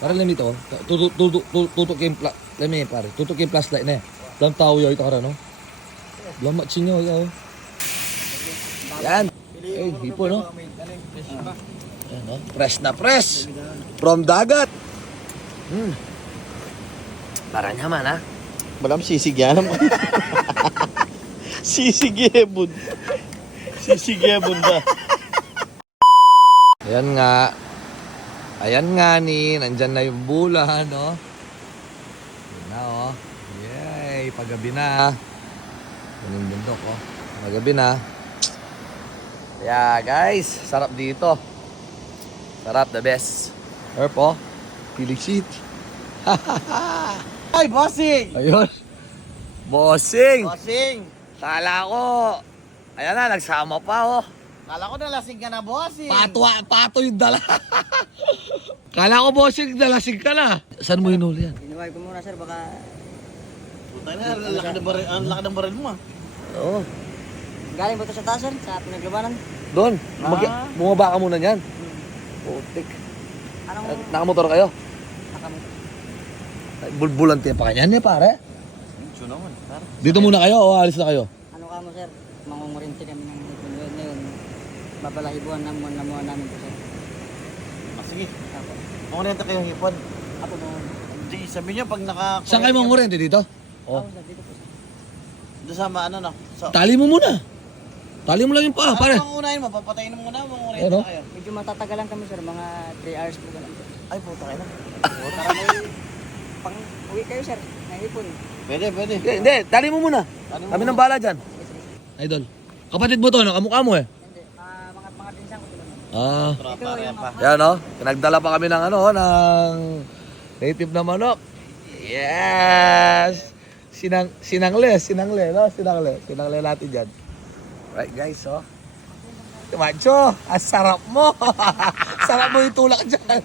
Para lang ito, tutok tutok tutok yung pla, lami pare, tutok yung flashlight na. Dalam tao yoy kara no. Lamat sinyo yo. Yan. Eh, hipo no. Yan, no? Fresh na fresh. From dagat. Hmm. Para naman ha. Malam sisig yan. sisig yebon. Sisig yebon ba? Ayan nga. Ayan nga ni, nandyan na yung bulan, no? Ayan na, oh. Yay, paggabi na. Yan yung bundok, oh. Paggabi na. Yeah, guys, sarap dito. Sarap, the best. Herp, oh. Pilig sheet. Ay, bossing! Ayun. Bossing! Bossing! Kala ko. Ayan na, nagsama pa, oh. Kala ko nalasing ka na, bossing. Pato, pato yung dala. Kala ko bossing, dalasing ka na. Saan mo hinuli yan? Inuway ko muna sir, baka Puta na, ang laki ng baril, ang laki ng baril mo ah. Oo. galing ba ito sa taas sir, sa pinaglabanan? Doon. Mag- Ah. bumaba ka muna niyan. Putik. Anong Nakamotor kayo? nakamit? Ay, Bulbulante pa kanyan eh, pare. Dito muna kayo o alis na kayo? Ano ka mo sir? Mangungurinti kami ng babalahibuan na muna namuha namin po sir. Ah, sige, Apo. makunenta kayong hipon. Apo mo. Hindi, sabi niyo pag naka... Saan kayo mangurente dito? Oh. Oh. sir, dito po sir. Doon sa ma- ano no? So, Tali mo muna. Tali mo lang yung paa, pare. Ano ang unahin mo? Papatayin mo muna, mangunenta Ano? kayo. Medyo matatagalan kami sir, mga 3 hours po ganun po. Ay, puta kayo na. Para may pang uwi kayo sir, na hipon. Pwede, pwede. Hindi, hindi, tali mo muna. Ano mo Kami muna? nang bala dyan. Idol. Kapatid mo to, nakamukha mo eh. Hindi, ah, mga mga pinsan ko sila. Ah. Tropa, yung pa. Yan no, pinagdala pa kami ng ano, ng native na manok. Yes! Sinang sinangle, sinangle, no? Sinangle. Sinangle natin diyan. Right guys, oh. Macho, ang sarap mo. sarap mo yung tulak dyan.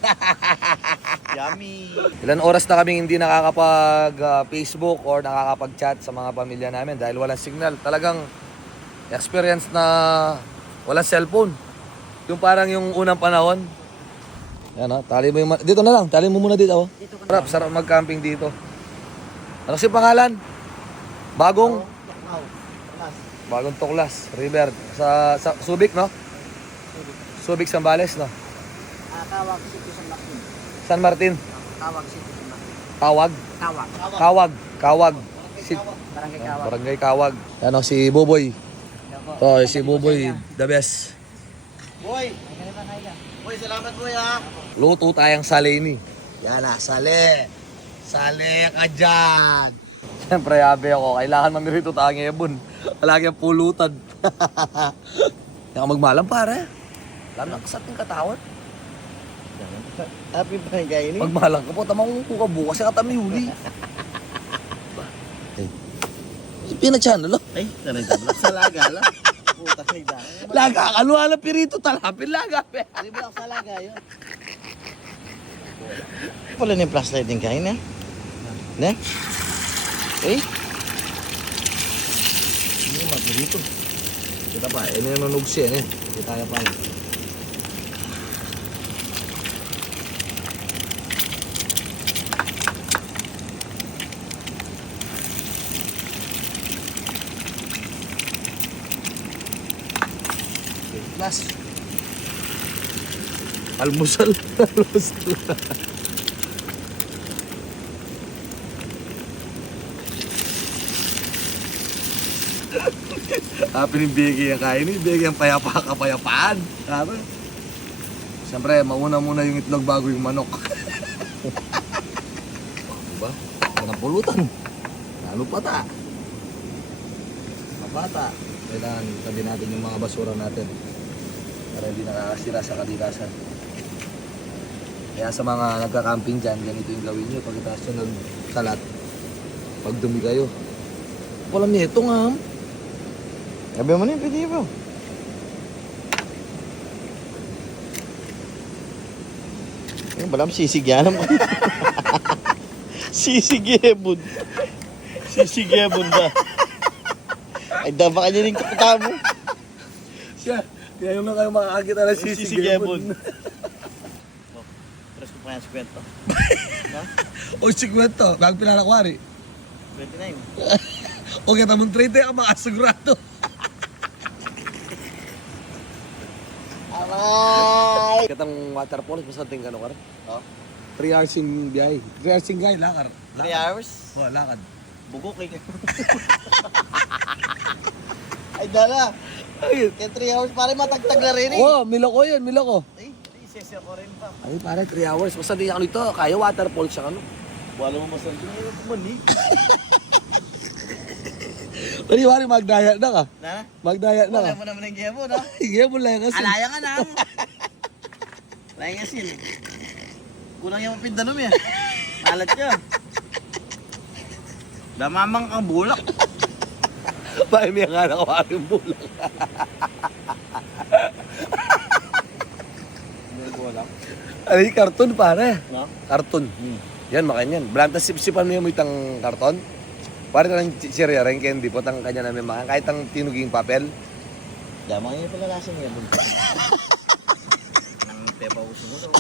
Yummy. Ilan oras na kaming hindi nakakapag ah, Facebook or nakakapag-chat sa mga pamilya namin dahil walang signal. Talagang experience na walang cellphone. Yung parang yung unang panahon. Yan oh, tali mo yung dito na lang, tali mo muna dito oh. Dito ka. Sarap, sarap mag-camping dito. Ano si pangalan? Bagong. Bagong Tuklas River sa, sa Subic no? Subic Sambales no? Ah, Kawag City San Martin. San Martin, Kawag City San Martin. Tawag, Kawag. Kawag, Kawag. Si, Barangay Kawag. Barangay Kawag. Ano si Buboy. Opo. To, si Buboy, the best. Boy! Boy, salamat boy ha. Luto tayong sale ni. Yan na, sale. Sale ka dyan. Siyempre, yabe ako. Kailangan mamirito tayong ebon. Palagi ang pulutan. Yan ka magmalam, pare. Alam na, kasat yung katawan. Happy ba yung kainin? Magmalang ka po, tamang ka bukas yung katami huli. Hey. Pinachannel, oh. Ay, nanay tabla. Sa laga lang. Puta na yung dahil. Laga, kaluhala pirito, talapin laga. pe. Di ba sa laga yun? Pala na yung flashlight din kain eh. Ne? Eh? Hindi mo mapirito. Kita pa, ini yung nanog siya, eh. Kita kaya pa. Last. Almusal. Almusal. Happy ni Biggie ang kain Biggie ang payapa kapayapaan. Sabi. Siyempre, mauna muna yung itlog bago yung manok. diba? Ang pulutan. Lalo pata. Mapata. Kailangan tabi natin yung mga basura natin. Para hindi nakakasira sa kadikasan. Kaya sa mga nagka-camping dyan, ganito yung gawin nyo. Pagkatapos nyo nagsalat, pag dumi kayo. Walang nito nga. Gabi mo na yung pwede bro. Yung balam sisig yan. sisig yebon. Sisig yebon ba? Ay, dama ka niya rin kapata mo. Siya, kaya yung na kayo makakakita ng sisig yebon. Ko na yung kwento. Ha? O, si kwento. Bago pinalakwari. 29. O, kita mong 30 ka makasigurado. Aray! Katang waterfall, masanting ka no, kar? Oh, 3 hours yung biyahe. 3 hours yung gay, lakar. 3 hours? Oh, lakad. Bugok eh. Ay, dala. Ay, Kaya 3 hours, pare matagtag na rin eh. oh, miloko yun, miloko. Ay, isesya ko rin pa. Ay, pare, 3 hours. Basta di ako nito. Kaya waterfall siya, ano? Wala mo masanting. Ay, kumani. Pwede wari, magdaya na ka. Na? Magdaya na ka. Wala mo naman ang gemo, no? Sige mo lang kasi. Alaya ka na. Alaya nga sin. Kulang yung pindanom yan. Malat ka. Damamang kang bulak. May nga bulang. Hindi bulak. Yung karton, pare? No? Karton. Yan, makan yan. Belantas sip-sipan mo yung itang karton. Pare na lang sirya rin candy po tang kanya namin makan. Kahit ang tinuging papel. Damang yun pala lasang yan. Nang pepa uso mo.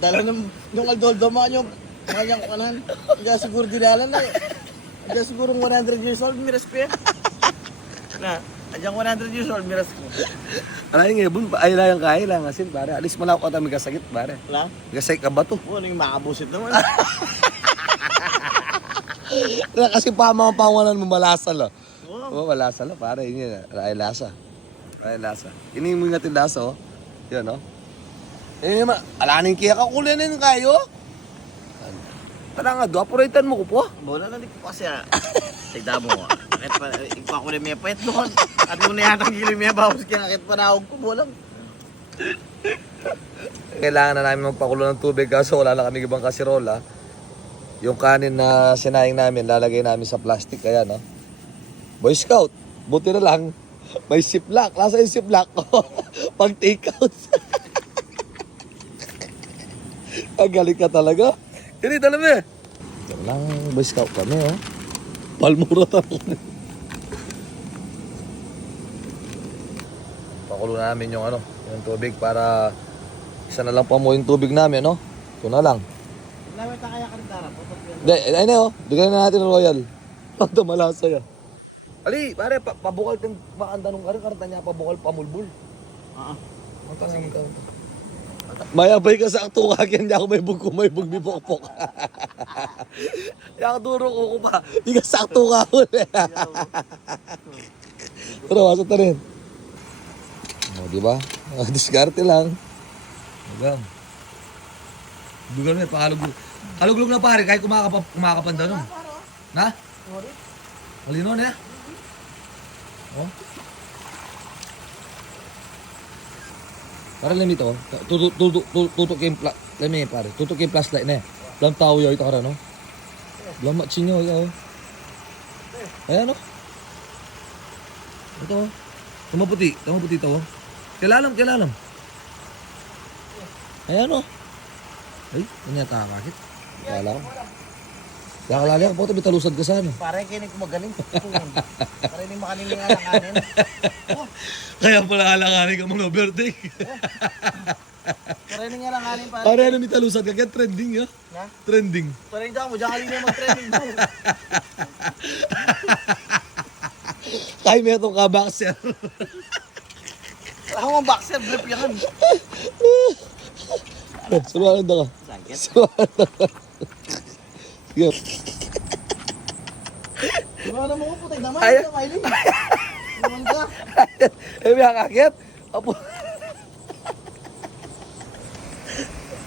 Dala ng yung aldoldo mo yung kanyang kanan. Hindi siguro dinala na eh. Hindi siguro 100 years old, pa yan. Na, Andiyan 100 years old, miras ko. Ano yung ibon? Ay lang yung kaya lang. Asin, pare. Alis lang ako kami kasakit, pare. Wala? Gasay ka ba to? Oo, ano yung makabusit naman. Wala kasi pa mga pangalan mo malasal, oh. Wow. Oo, oh. Pare, yun yun. Ay lasa. Ay lasa. Ini mo nga lasa, oh. Yan, oh. Eh, ma, alanin kaya ka kulinin kayo. Tara nga, do, apuraitan mo ko po. Bola na di ko kasi ah. Tigda mo. Akit pa, ikaw ko na may pwet doon. At mo na yata ang gili may bawas kaya akit pa naog ko. Bolang. Kailangan na namin magpakulo ng tubig kaso wala na kami ibang kasirola. Yung kanin na sinayang namin, lalagay namin sa plastic. Kaya, no? Boy Scout, buti na lang. May ziplock. Lasa yung ziplock ko. Pag take out. Ang galing ka talaga. Ganito alam eh. Ito lang, Boy Scout kami, oh. Palmura talaga. Pakulo namin yung ano, yung tubig para isa na lang pa mo yung tubig namin, no? Ito na lang. Lawit na kaya ka rin dara. Hindi, ayun na oh. Bigyan na natin ng royal. Ang malasa ya. Ali, pare, pa pabukal din maanda nung karin karta niya pabukal pamulbul. Oo. Ang tangan ka. Mayabay ka sa akto kagyan niya ako may bug ko may bug bibokpok. Yang duro ko ko pa. Di ka sakto ka ko. Pero wasa ta rin. O, di ba? Ah, Diskarte lang. Hanggang. Dugal mo, pakalugulog. Kaluglog na pare, kahit kumakapa, kumakapanda nun. Na? Malino na Oh. Para lang dito, tutok tutok tutok pla, lami pare, tutok yung flashlight na. Lam tao yo ito kara no. Lam machinyo yo. Ayan no. Ito. oh. Tama puti, tama puti to. oh. Kilalam, kilalam. Ayan no. Ay, kanya ta bakit? Kala ko. Kaya kalali ako, puto bitalusad ka sana. Pare kinig magaling. Pare hindi makanin nga ng kanin. Kaya pala alanganin ka mga birthday. Pare hindi nga lang kanin pare. Pare ano bitalusad ka, kaya trending ya. Na? Trending. Pare hindi ako, diyan kanina mag-trending mo. Kaya may itong kabakser. Ako ang boxer, blip yan. Suluhan ka. Sakit. Suluhan ka. Sige. Ano mo ko putay naman. Ay-. Kylie. Naman ka. Eh, may kakakit. Apo.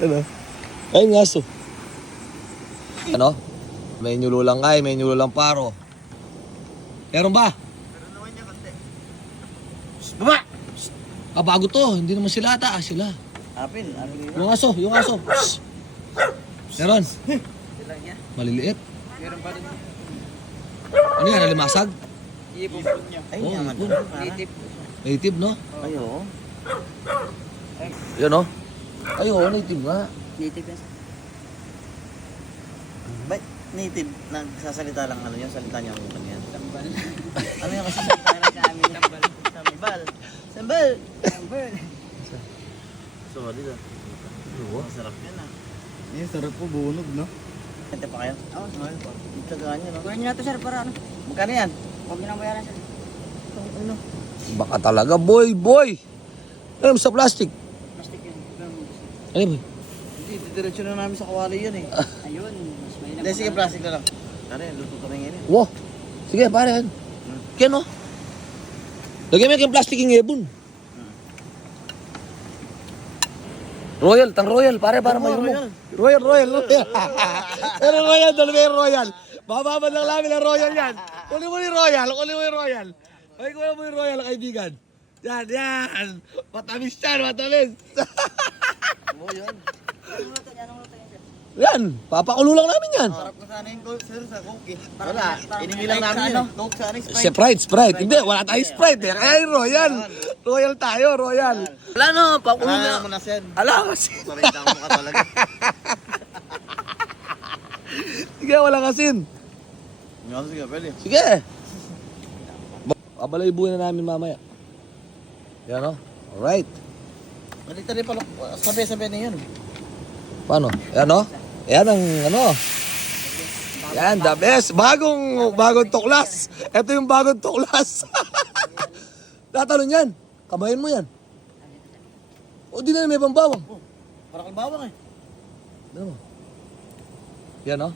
ano? Ay, ngaso. Ano? May nyulo lang kay, may nyulo lang paro. Meron ba? Meron naman niya kante. Baba! Ah, bago to. Hindi naman sila ata. Ah, sila. Apil, apil yun. Yung aso, yung aso. Shh. Meron. Sila niya. Maliliit. Meron pa rin. Ano yan? Alimasag? Ibon niya. Ay, Oh, naman. ipon. Native. Native, no? Ay, oo. Yan, no? Ay, oo, native nga. Native yan. Ba't native, nagsasalita lang ano yun, salita niya ang ano yan. Tambal. Ano yung kasi sa amin. Tambal. Sambal. Sambal! Tambal. Sorry na. Masarap yan ah. Eh, sarap po, bunog, no? Kante pa kayo? Oo, sorry po. Itagaan nyo no? Kunin nyo na to sir para ano. Magkano yan? Huwag nyo nang bayaran sir. Ano? Baka talaga, boy, boy. Ano sa plastic? Plastic yun. Ano ba? Hindi, didiretso na namin sa kawali yan eh. Ayun. Mas may Hindi, sige, plastic na lang. Ano yan, luto ka na ngayon eh. Wow. Sige, pare. yan. Kaya no? Lagyan mo yung plastic yung ibon. Royal, tang Royal, pare, para may mo. Royal. Royal, Royal, Royal. Pero Royal, dalawa yung Royal. Bababa lang namin ang Royal yan. Kunin mo yung Royal, kunin mo yung Royal. Ay, kunin mo yung Royal, kaibigan. Yan, yan. Matamis yan, matamis. Oo, yan. Yan, papakulo lang namin yan. Sarap na sana yung gold, sir, sa coke eh. Wala, inimi lang namin eh. Coke sana, Sprite. Sprite, Sprite. Hindi, wala tayong Sprite eh. Kaya yung Royal. Royal tayo, Royal. Wala no, pakulo na. naman na sen. Ala kasi. Salita mo ka talaga. Sige, wala kasin. Nga, sige, pwede. Sige. Babalaybuhin na namin mamaya. Yan o. Alright. Balita rin pala, sabi-sabi na yun. Paano? Yan o. Yan ang ano. Yan, the best. Bagong, bagong tuklas. Ito yung bagong tuklas. Tatalon yan. Kamayin mo yan. O, di na may pambawang. Parang kalbawang eh. Ano mo? Yan o.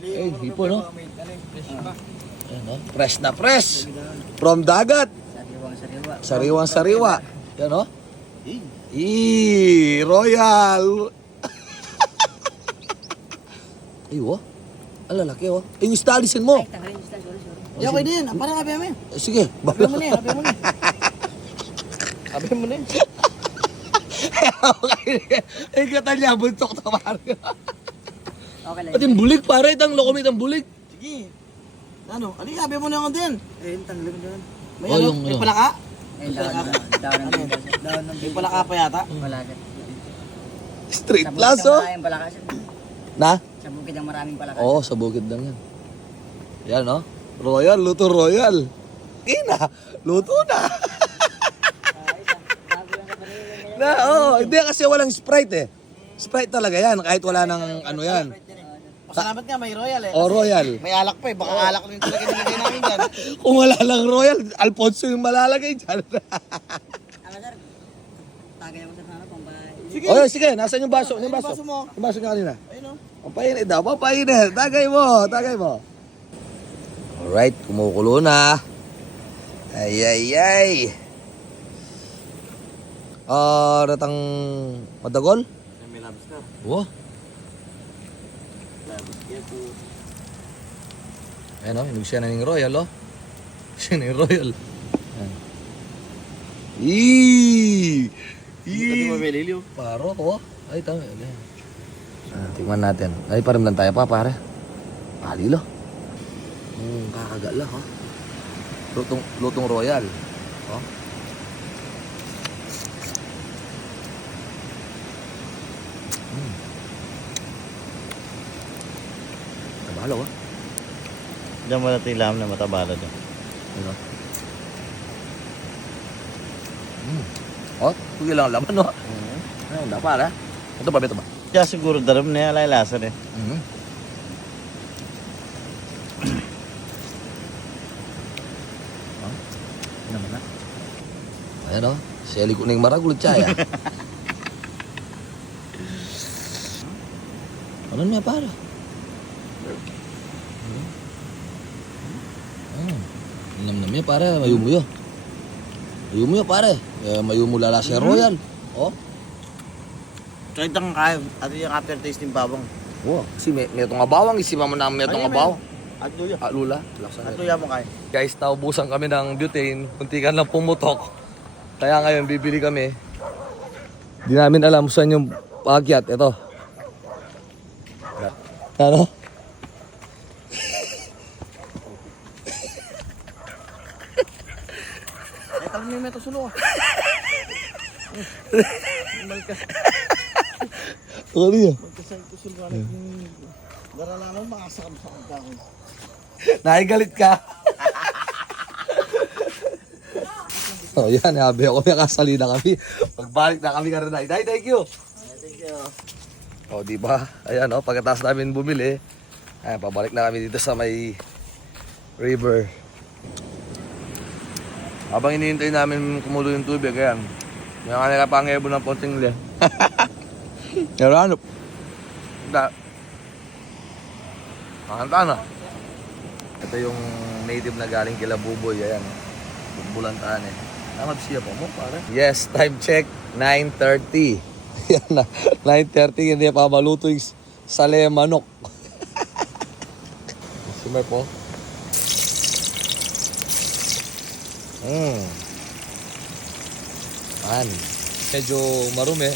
Eh, hipo no? Yan o. Fresh na fresh. From dagat. Sariwang sariwa. Sariwang sariwa. Yan o. Eh, Royal. Ay, oh. Ang lalaki, oh. Eh, yung stalisin mo. Ay, tanggalin nyo sir. Sorry, sorry. Okay din. Ang parang abi mo yun. Eh, sige, Abi mo na yun, abi mo na yun. Abi mo na yun. Eh, kata niya, buntok na pare. Okay lang. At yung bulig, pare. Itang lokomit ang bulig. Sige. Ano? Ano yung abi mo na yun din? Ayun, tanggalin mo doon. May Oh, ano? yung May ano. palaka? Ayun, daw ng daw ng May palaka pa yata? Wala. Street Sa bukid plus, oh. maraming palaka sir. Na? Sa bukid ang maraming palaka. Oo, sa bukid lang yan. Yan, oh. Royal, luto royal. Ina, luto na. Na, oh, hindi kasi walang Sprite eh. Sprite talaga yan, kahit wala ng ano yan. Pasalamat nga, may royal eh. O, royal. May alak pa eh. Baka alak rin talaga nilagay namin dyan. Kung wala lang royal, Alfonso yung malalagay dyan. Ano sir? Tagay ako sa sana pang bahay. Sige. o, sige, nasan yung baso? Yung baso? baso mo. Yung baso niya kanina. Ayun o. Pampainit daw, pampainit. Tagay mo, tagay mo. Alright, kumukulo na. Ay, ay, ay. Ah, ratang madagol? May lobster. Po. Ayan o, inog siya na ng royal o. Siya na yung royal. Ayan. Eee! Hindi mo may liliw. Paro ko. Ay, tama. Ayan. Ah, tingnan natin. Ay, paramdam tayo pa, pare. Palilo. Hmm, kakagala, ha? Lutong, lutong royal. Oh. Hmm. Tabalo, ha? Diyan mo natin ilam na matabala doon. Ano? Hmm. Oh, sige lang laman, no? Ayun, dapat, ha? Ito ba, ito ba? Kaya siguro daram na yung laylasan eh. Mhm. Oh, ano naman na? Ayan o, seli ko na yung maragulot siya. ano na para? Hmm. Nam nam ya pare, mayumo yo pare. Eh, mayumo lala siya royal. Oh, Kahit ang kaya, at yung aftertaste ng babang. wow. Si may, may itong abawang, isipa mo na may itong abawang. At luya. Ah, lula. At luya mo kaya. Guys, naubusan kami ng butane. Kuntikan lang pumutok. Kaya ngayon, bibili kami. Di namin alam saan yung pagyat. Ito. Ano? Sulo ah. Ano yan? Magkasal ko sulo. Darala mo, makasakam-sakam ka ako. Nahigalit ka. Oh, yan, habi ako. May kasali na kami. Pagbalik na kami ka rin. Day, thank you. Thank you. O, di ba? Ayan, o, pagkatapos namin bumili, ayan, pabalik na kami dito sa may river. Habang iniintay namin kumulo yung tubig, ayan, may kanila pangebo ng konting. Pero ano? Da. Makanta na. Ito yung native na galing kila Buboy, ayan. Bulantaan eh. Tama siya po mo, pare? Yes, time check, 9.30. Yan na, 9.30, hindi pa maluto yung sale manok. Simmer po. Mm. Man. Medyo marumi,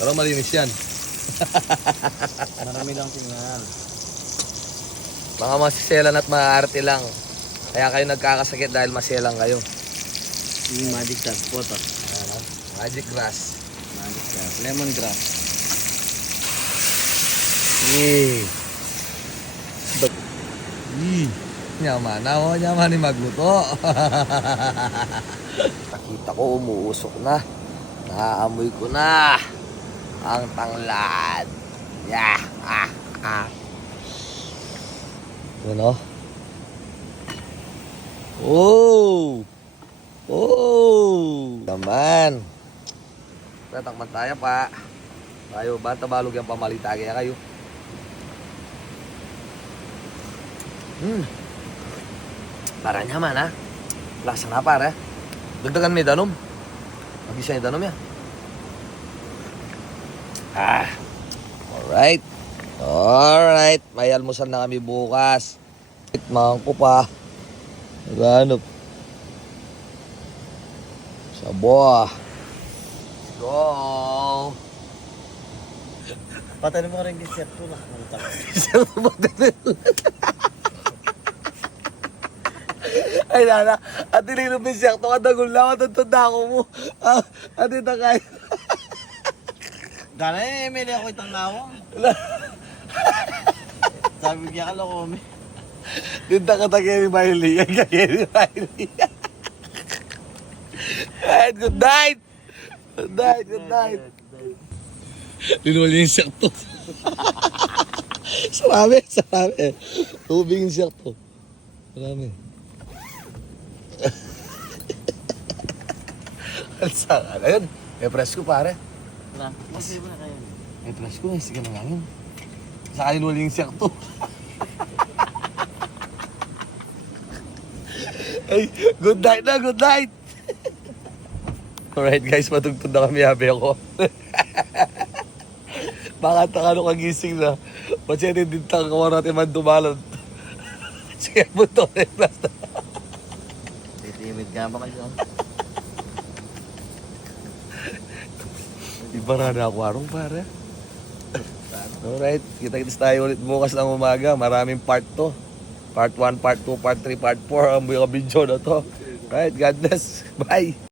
pero malinis yan. Marami lang tingnan. Mga masiselan at maaarte lang. Kaya kayo nagkakasakit dahil maselang kayo. Yung magic grass po to. Ano? Magic grass. Magic grass. Lemon grass. Eh. Ih. Nyaman ako, nyaman ni magluto. Nakita ko umuusok na. Naaamoy ko na. Ang tanglad. Yeah. Ah. Ah. Yun o. Oh. Oh. Naman. Tatakman tayo pa. Tayo, banta balog yung pamalita kaya kayo. Hmm. Para nyaman ha. Lasa na para. Dagdagan may danom. Mag-isa yung danom yan. Ah. Alright. Alright. May almusal na kami bukas. Mga ko pa. Naghanap. Sabo. Go. Patanin mo rin yung set ko na. Malitak. Ay, nana. At nilino mo siya. Ito ka dagol na. Matutunda ako mo. Ah, at ito kayo. Gana eh, Emily ako itang nawang. Sabi niya ka loko me. Dinta ka ta kay Miley. Yan ka kay Miley. Right, good night. Good night, good night. Linuli yung siyak to. sarami, sarami. Tubig yung siyak to. Sarami. Ang saka. Ayun, may presko pare. Tara, masaya mo na kayo. May presko, may sige na ngayon. Saka linuli yung siyak to. Ay, good night na, good night. Alright guys, matugtog na kami, habi ako. Baka takano kagising na. Masyete din takawa natin man dumalon. Sige, buto na yung last na. Titimid ka ba kayo? Iba na na ako arong pare. Alright, kita-kita tayo ulit bukas ng umaga. Maraming part to. Part 1, part 2, part 3, part 4 ang mga video na to. Right, God bless. Bye.